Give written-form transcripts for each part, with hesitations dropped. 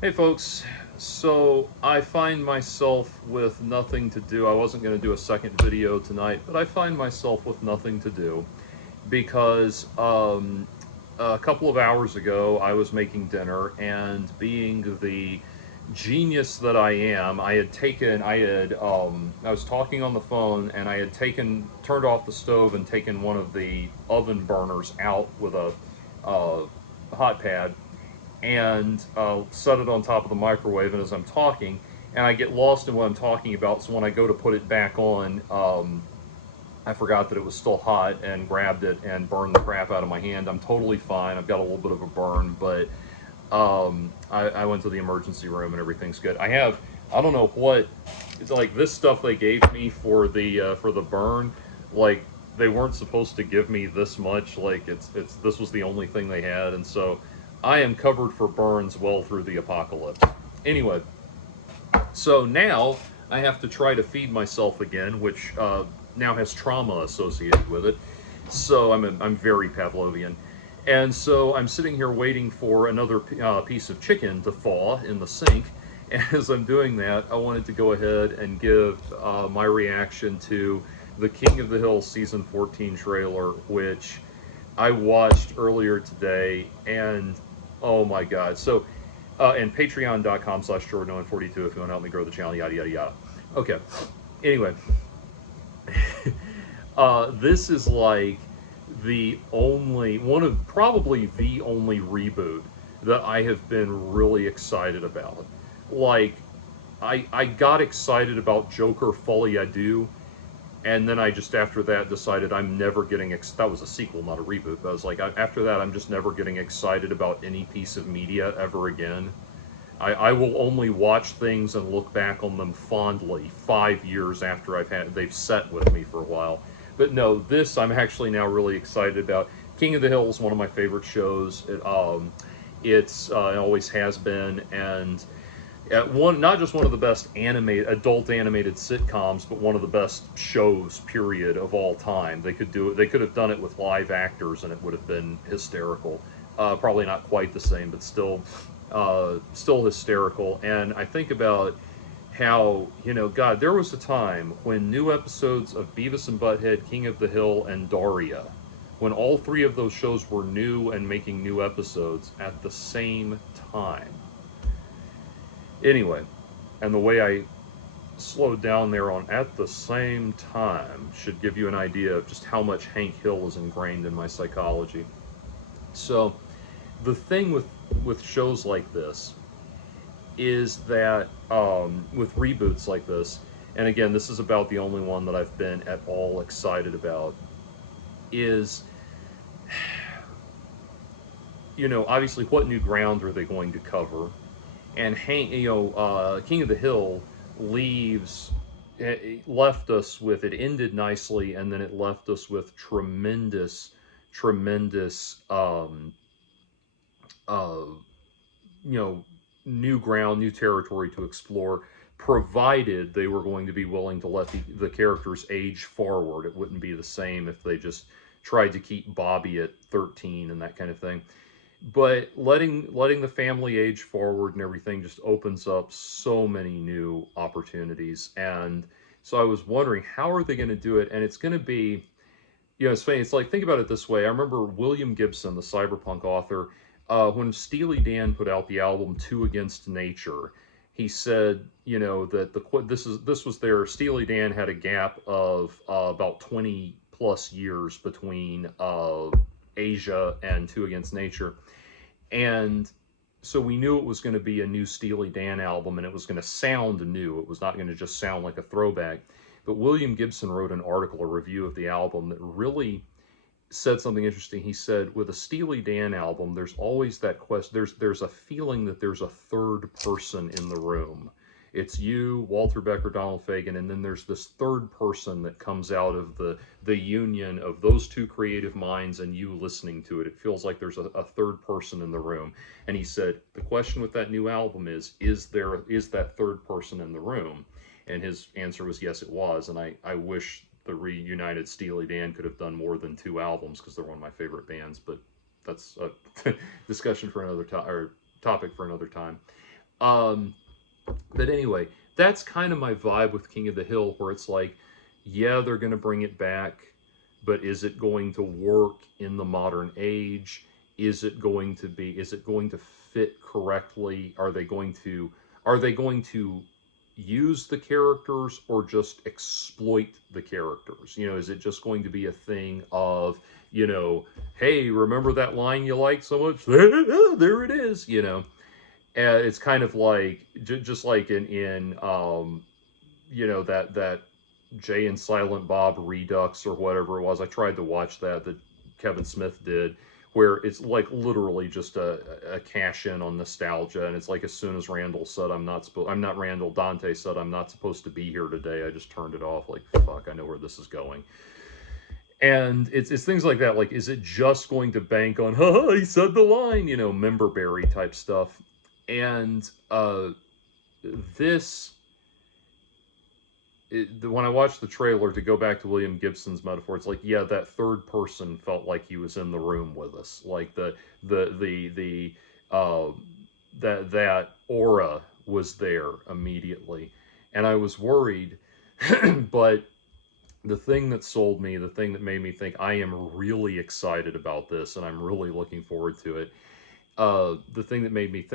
Hey folks, so I find myself with nothing to do. I wasn't going to do a second video tonight, but I find myself with nothing to do because a couple of hours ago I was making dinner, and being the genius that I am, I was talking on the phone, and I had turned off the stove and taken one of the oven burners out with a uh, hot pad and set it on top of the microwave. And as I'm talking, and I get lost in what I'm talking about, so when I go to put it back on, I forgot that it was still hot and grabbed it and burned the crap out of my hand. I'm totally fine. I've got a little bit of a burn, but I went to the emergency room and everything's good. I don't know what, it's like this stuff they gave me for the burn, like they weren't supposed to give me this much. Like it's this was the only thing they had, and so I am covered for burns well through the apocalypse. Anyway, so now I have to try to feed myself again, which now has trauma associated with it. So I'm very Pavlovian. And so I'm sitting here waiting for another piece of chicken to thaw in the sink. And as I'm doing that, I wanted to go ahead and give my reaction to the King of the Hill Season 14 trailer, which I watched earlier today. And oh my God. So, and patreon.com/Jordan42 if you want to help me grow the channel, yada, yada, yada. Okay. Anyway, this is like the only one of probably the only reboot that I have been really excited about. Like, I got excited about Joker Folie à Deux, and then I just after that decided I'm never getting that was a sequel, not a reboot. But I was like, after that, I'm just never getting excited about any piece of media ever again. I will only watch things and look back on them fondly 5 years after they've set with me for a while. But no, this I'm actually now really excited about. King of the Hill is one of my favorite shows. It always has been, and one not just one of the best adult animated sitcoms, but one of the best shows period of all time. They could have done it with live actors, and it would have been hysterical. Probably not quite the same, but still hysterical. And I think about how, God, there was a time when new episodes of Beavis and Butthead, King of the Hill, and Daria, when all three of those shows were new and making new episodes at the same time. Anyway, and the way I slowed down there on "at the same time" should give you an idea of just how much Hank Hill is ingrained in my psychology. So, the thing with shows like this is that with reboots like this, and again, this is about the only one that I've been at all excited about, is, obviously, what new ground are they going to cover? And King of the Hill leaves it left us with, it ended nicely, and then it left us with tremendous uh, you know new ground, new territory to explore, provided they were going to be willing to let the characters age forward. It wouldn't be the same if they just tried to keep Bobby at 13 and that kind of thing. But letting the family age forward and everything just opens up so many new opportunities. And so I was wondering, how are they going to do it? And it's going to be, it's funny. It's like, think about it this way. I remember William Gibson, the cyberpunk author, when Steely Dan put out the album Two Against Nature, he said, that this was their Steely Dan had a gap of about 20 plus years between Asia and Two Against Nature. And so we knew it was going to be a new Steely Dan album, and it was going to sound new. It was not going to just sound like a throwback. But William Gibson wrote an article, a review of the album, that really said something interesting. He said, with a Steely Dan album, there's always that question. There's a feeling that there's a third person in the room. It's you, Walter Becker, Donald Fagen, and then there's this third person that comes out of the union of those two creative minds and you listening to it. It feels like there's a third person in the room. And he said, the question with that new album is that third person in the room? And his answer was yes, it was. And I wish the reunited Steely Dan could have done more than two albums, because they're one of my favorite bands. But that's a discussion for another time, or topic for another time. Um, but anyway, that's kind of my vibe with King of the Hill, where it's like, yeah, they're going to bring it back, but is it going to work in the modern age? Is it going to fit correctly? Are they going to use the characters or just exploit the characters? Is it just going to be a thing of, hey, remember that line you liked so much? There it is. And it's kind of like just like in that Jay and Silent Bob Redux or whatever it was. I tried to watch that Kevin Smith did, where it's like literally just a cash in on nostalgia, and it's like as soon as Randall said I'm not Randall, Dante said I'm not supposed to be here today, I just turned it off. Like, fuck, I know where this is going. And it's things like that. Like, is it just going to bank on, haha, he said the line, member berry type stuff? And this when I watched the trailer, to go back to William Gibson's metaphor, it's like, yeah, that third person felt like he was in the room with us, like the uh, that aura was there immediately, and I was worried, but the thing that sold me, the thing that made me think I am really excited about this and I'm really looking forward to it, the thing that made me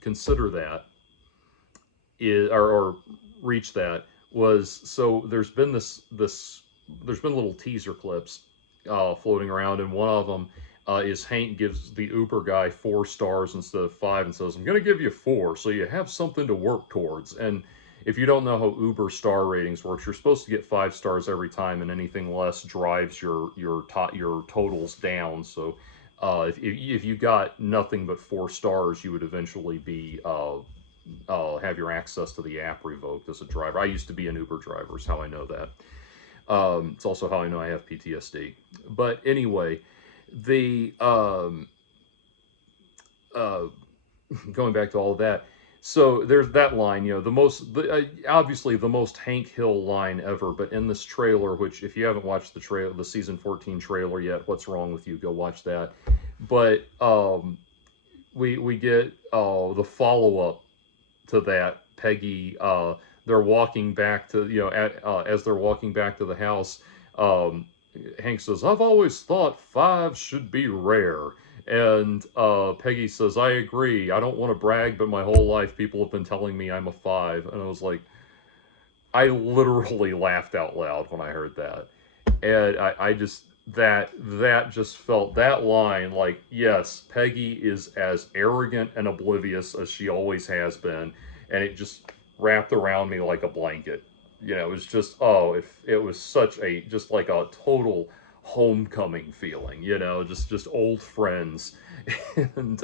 consider that is or reach that was, so there's been little teaser clips floating around, and one of them is Hank gives the Uber guy 4 stars instead of 5 and says, I'm going to give you 4 so you have something to work towards. And if you don't know how Uber star ratings works, you're supposed to get 5 stars every time, and anything less drives your totals down. So if you got nothing but 4 stars, you would eventually be have your access to the app revoked as a driver. I used to be an Uber driver, is how I know that. It's also how I know I have PTSD. But anyway, the uh, going back to all of that. So there's that line, obviously the most Hank Hill line ever. But in this trailer, which if you haven't watched the season 14 trailer yet, what's wrong with you? Go watch that. But we get the follow up to that. Peggy, they're walking back to, as they're walking back to the house, um, Hank says, I've always thought 5s should be rare. And Peggy says, I agree. I don't want to brag, but my whole life people have been telling me I'm a 5. And I was like, I literally laughed out loud when I heard that. And I just, that just felt, that line, like, yes, Peggy is as arrogant and oblivious as she always has been, and it just wrapped around me like a blanket. It was just, it was such a, just like a total homecoming feeling, just old friends. And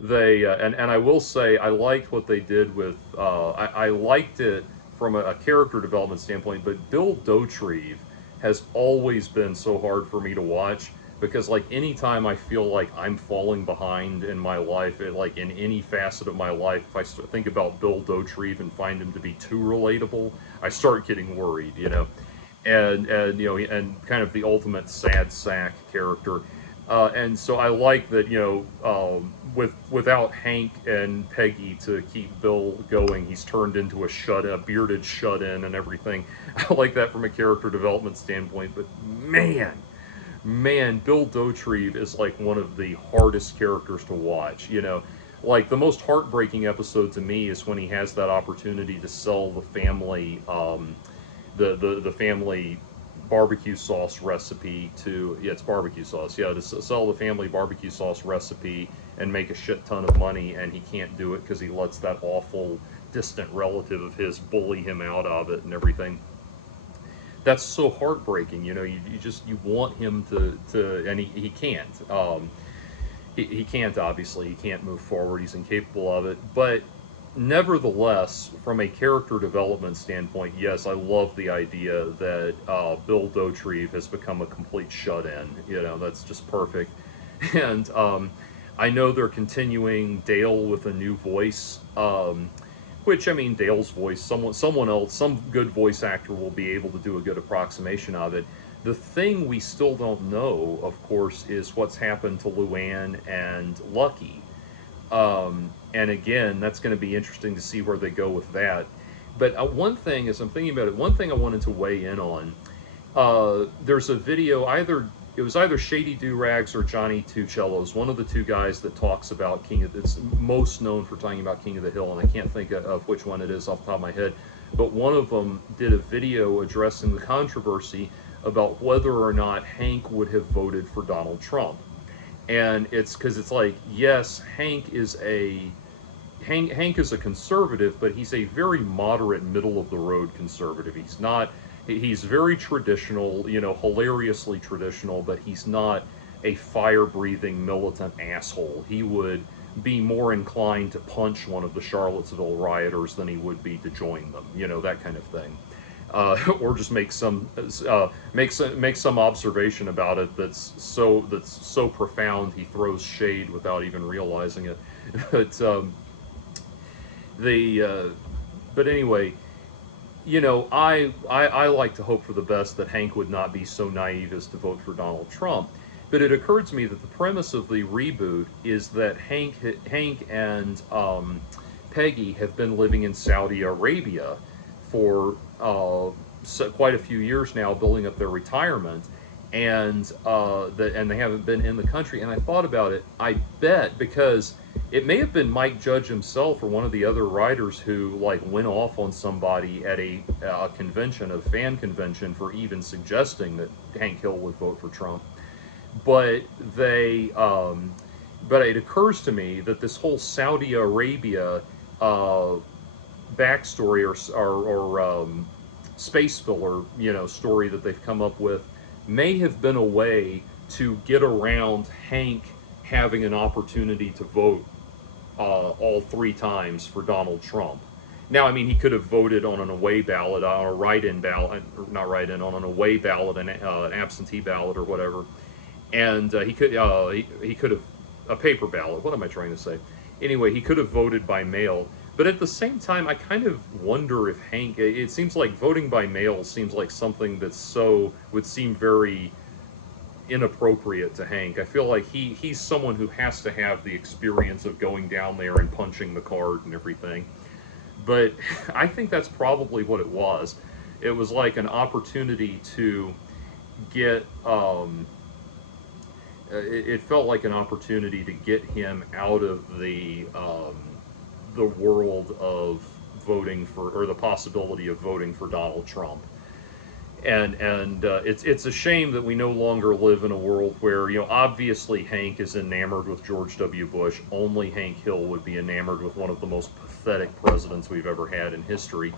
they and I will say I liked what they did with I liked it from a character development standpoint, but Bill Dauterive has always been so hard for me to watch, because like anytime I feel like I'm falling behind in my life, like in any facet of my life, if I think about Bill Dauterive and find him to be too relatable, I start getting worried. And and kind of the ultimate sad sack character. And so I like that, without Hank and Peggy to keep Bill going, he's turned into a bearded shut in and everything. I like that from a character development standpoint. But man, Bill Dauterive is like one of the hardest characters to watch. Like the most heartbreaking episode to me is when he has that opportunity to sell the family the family barbecue sauce recipe to, yeah, it's barbecue sauce, yeah, to sell the family barbecue sauce recipe and make a shit ton of money, and he can't do it because he lets that awful distant relative of his bully him out of it and everything. That's so heartbreaking. You want him to and he can't. He can't, obviously, he can't move forward, he's incapable of it. But nevertheless, from a character development standpoint, yes, I love the idea that Bill Dauterive has become a complete shut-in. That's just perfect. And I know they're continuing Dale with a new voice, which, I mean, Dale's voice, someone else, some good voice actor will be able to do a good approximation of it. The thing we still don't know, of course, is what's happened to Luann and Lucky. And again, that's going to be interesting to see where they go with that. But one thing, as I'm thinking about it, one thing I wanted to weigh in on, there's a video, it was either Shady Do Rags or Johnny Two Cellos, one of the two guys that talks about that's most known for talking about King of the Hill, and I can't think of which one it is off the top of my head, but one of them did a video addressing the controversy about whether or not Hank would have voted for Donald Trump. And it's because it's like, yes, Hank is a conservative, but he's a very moderate, middle of the road conservative. He's very traditional, hilariously traditional, but he's not a fire breathing militant asshole. He would be more inclined to punch one of the Charlottesville rioters than he would be to join them, that kind of thing. Or just make some observation about it that's so profound he throws shade without even realizing it. But but anyway, I like to hope for the best that Hank would not be so naive as to vote for Donald Trump. But it occurred to me that the premise of the reboot is that Hank and Peggy have been living in Saudi Arabia for quite a few years now, building up their retirement, and they haven't been in the country. And I thought about it. I bet, because it may have been Mike Judge himself or one of the other writers who went off on somebody at a fan convention, for even suggesting that Hank Hill would vote for Trump. But but it occurs to me that this whole Saudi Arabia backstory or space filler, story that they've come up with may have been a way to get around Hank having an opportunity to vote all 3 times for Donald Trump. Now, I mean, he could have voted on an away ballot, on a write-in ballot, not write-in, on an away ballot, an absentee ballot or whatever, and he could have a paper ballot. What am I trying to say? Anyway, he could have voted by mail. But at the same time, I kind of wonder if Hank, it seems like voting by mail seems like something would seem very inappropriate to Hank. I feel like he's someone who has to have the experience of going down there and punching the card and everything. But I think that's probably what it was. It was like an opportunity to get, it felt like an opportunity to get him out of the world of voting for, or the possibility of voting for Donald Trump. And it's a shame that we no longer live in a world where, obviously Hank is enamored with George W. Bush. Only Hank Hill would be enamored with one of the most pathetic presidents we've ever had in history.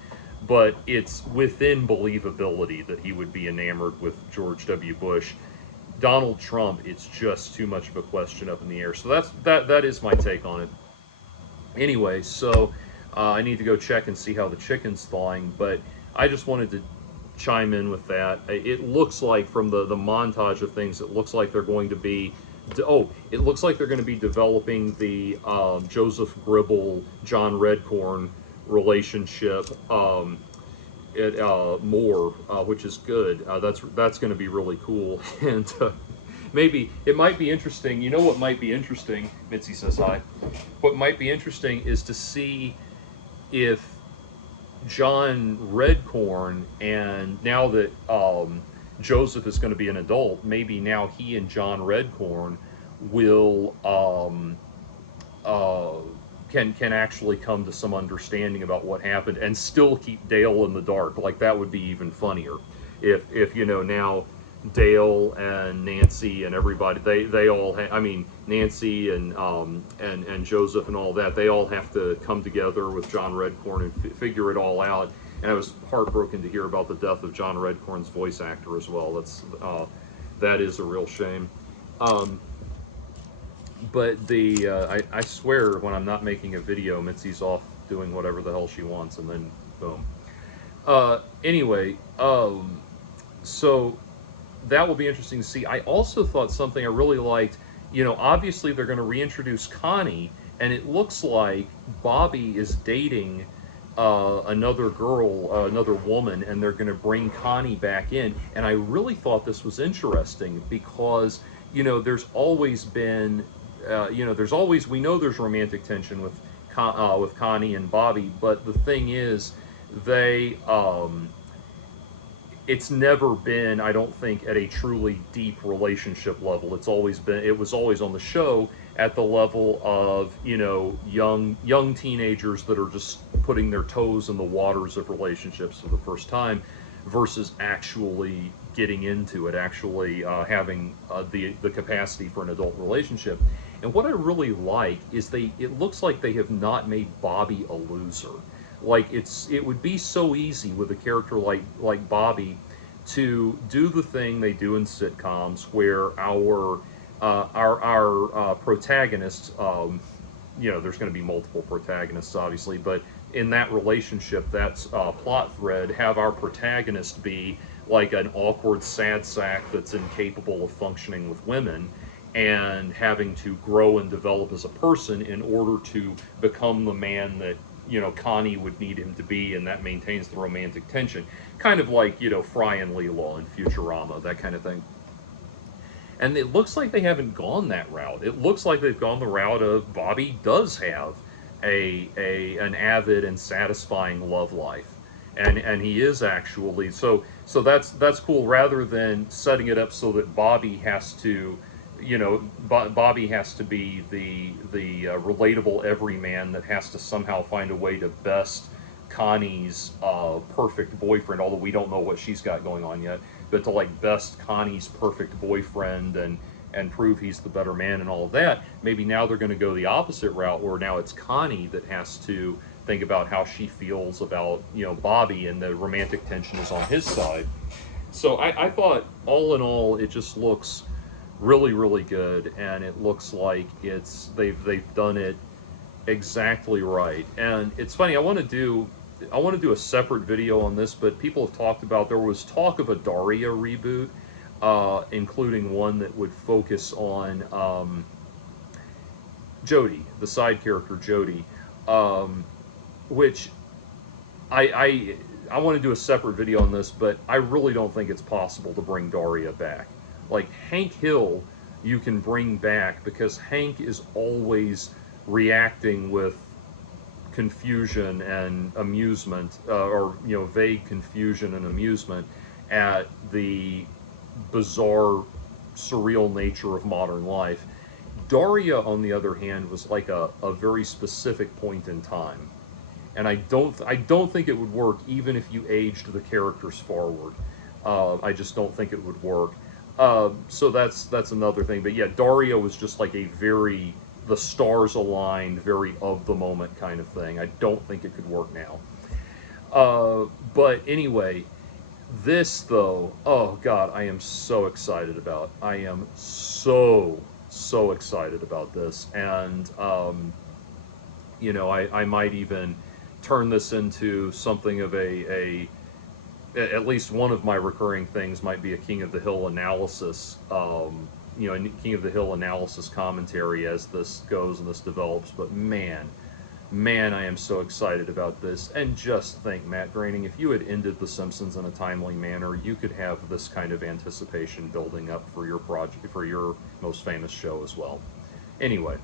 But it's within believability that he would be enamored with George W. Bush. Donald Trump, it's just too much of a question up in the air. So that is my take on it. Anyway, so I need to go check and see how the chicken's thawing, but I just wanted to chime in with that. It looks like, from the montage of things, it looks like they're going to be developing the Joseph Gribble, John Redcorn relationship more, which is good. That's going to be really cool. And maybe it might be interesting. You know what might be interesting? Mitzi says hi. What might be interesting is to see if John Redcorn, and now that Joseph is going to be an adult, maybe now he and John Redcorn will can actually come to some understanding about what happened, and still keep Dale in the dark. Like, that would be even funnier if now Dale and Nancy and everybody, they all I mean, Nancy and Joseph and all that, they all have to come together with John Redcorn and figure it all out. And I was heartbroken to hear about the death of John Redcorn's voice actor as well. That is a real shame. But I swear, when I'm not making a video, Mitzi's off doing whatever the hell she wants, and then boom. Anyway, so that will be interesting to see. I also thought something I really liked, obviously they're going to reintroduce Connie, and it looks like Bobby is dating another girl, another woman, and they're going to bring Connie back in. And I really thought this was interesting because, there's always been there's always, we know there's romantic tension with Connie and Bobby, but the thing is, they it's never been, I don't think, at a truly deep relationship level. It was always on the show at the level of, young teenagers that are just putting their toes in the waters of relationships for the first time, versus actually getting into it, actually having the capacity for an adult relationship. And what I really like is it looks like they have not made Bobby a loser. Like, it would be so easy with a character like Bobby to do the thing they do in sitcoms, where our protagonists, there's going to be multiple protagonists, obviously, but in that relationship, that's plot thread, have our protagonist be like an awkward sad sack that's incapable of functioning with women, and having to grow and develop as a person in order to become the man that Connie would need him to be, and that maintains the romantic tension, kind of like Fry and Leela in Futurama, that kind of thing. And it looks like they haven't gone that route. It looks like they've gone the route of Bobby does have an avid and satisfying love life, and he is actually, so that's cool. Rather than setting it up so that Bobby has to, Bobby has to be the relatable everyman that has to somehow find a way to best Connie's perfect boyfriend, although we don't know what she's got going on yet, but to like best Connie's perfect boyfriend and prove he's the better man and all of that. Maybe now they're going to go the opposite route, where now it's Connie that has to think about how she feels about Bobby, and the romantic tension is on his side. So I thought, all in all, it just looks really, really good, and it looks like they've done it exactly right. And it's funny, I want to do a separate video on this, but people have talked about, there was talk of a Daria reboot, including one that would focus on Jodie, the side character Jodie, um, which I want to do a separate video on this, but I really don't think it's possible to bring Daria back. Like, Hank Hill, you can bring back because Hank is always reacting with confusion and amusement, or vague confusion and amusement at the bizarre, surreal nature of modern life. Daria, on the other hand, was like a very specific point in time, and I don't think it would work even if you aged the characters forward. I just don't think it would work. So that's another thing. But yeah, Daria was just like a very, the stars aligned, very of the moment kind of thing. I don't think it could work now. But anyway, this though, oh god, I am so excited about. I am so excited about this, and I might even turn this into something of at least one of my recurring things might be a King of the Hill analysis, a King of the Hill analysis commentary as this goes and this develops. But man, I am so excited about this. And just think, Matt Groening, if you had ended The Simpsons in a timely manner, you could have this kind of anticipation building up for your project, for your most famous show as well. Anyway,